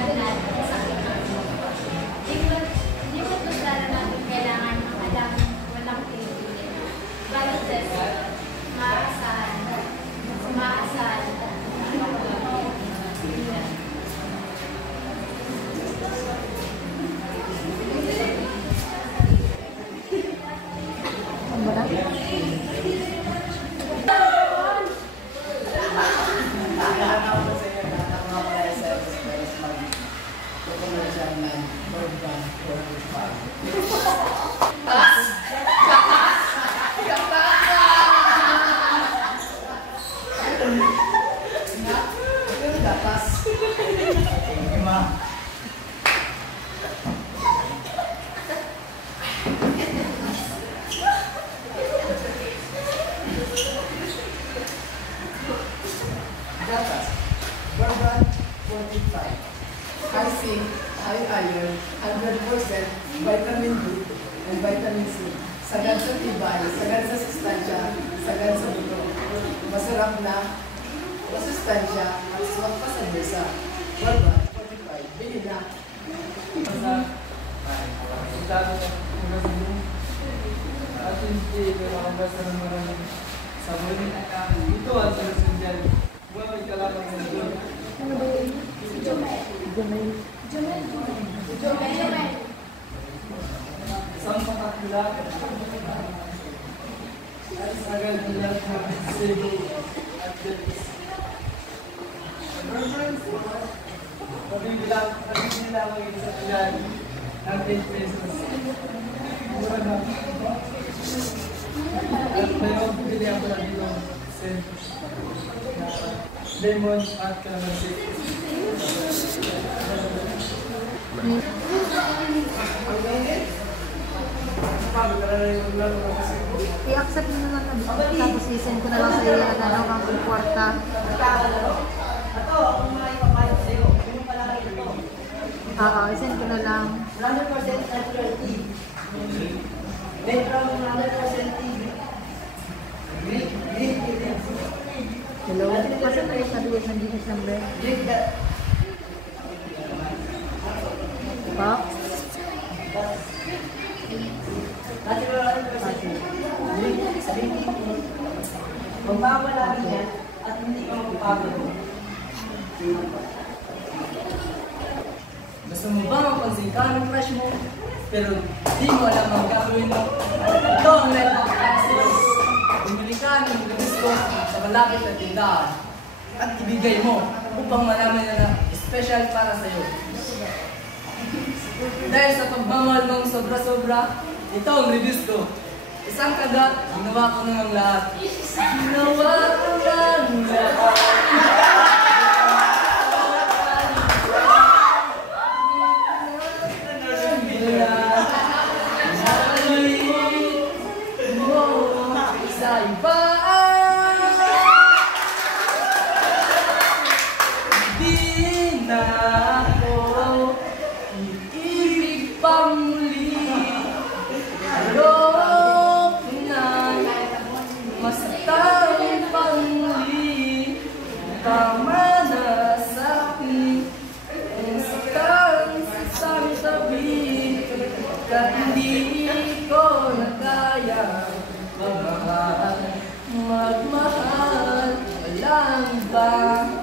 sigurado natin sa sakit ng buto. Hindi mo lalo natin kailangan ng alam walang pinipili. Balik just maasahan. High zinc, high iron, 100% vitamin D and vitamin C. Sagad sa tibay, sagad sa sustansya, sagad sa buto. Masarap na masustansya at swak pa sa desa. Barban, 45. Bili na. Ito ang solusyon dyan. Buwan may kalaman ng doon. Ano ba yun? Jomel. Isang patakulat at sagal nila ng Cebu at Delpis. Pabibila ko yung sa pilan ng 10 pesos. Mura na. At mayroon pili ako na dito lemon at kalamansi. I-accept mo na lang tapos i-send ko na lang sa iyo na ano kang kwarta. Oo, i-send ko na lang. 100% natural tea. Made from 100% tea. Green tea. Hello? Kasi tayo sabi ko sa business number. Drink that. Pa? Natural 100%. Drink tea. Magmamala niya at hindi ka magpapagod. Gusto mo ba mapansin ka ng crush mo? Pero di mo alam ang gagawin mo. Ito ang life of crisis. Bumili ka ng gusto sa malapit na tindahan at ibigay mo upang malaman na special para sa iyo. Dahil sa pagmamahal mong sobra-sobra, ito ang reviews ko. Isang kagat, ginawa ko ng lahat. Ginawa ko ng lahat. Tama na sa akin ang sakang sa tabi kahit hindi ko na kaya magmahal, walang ba?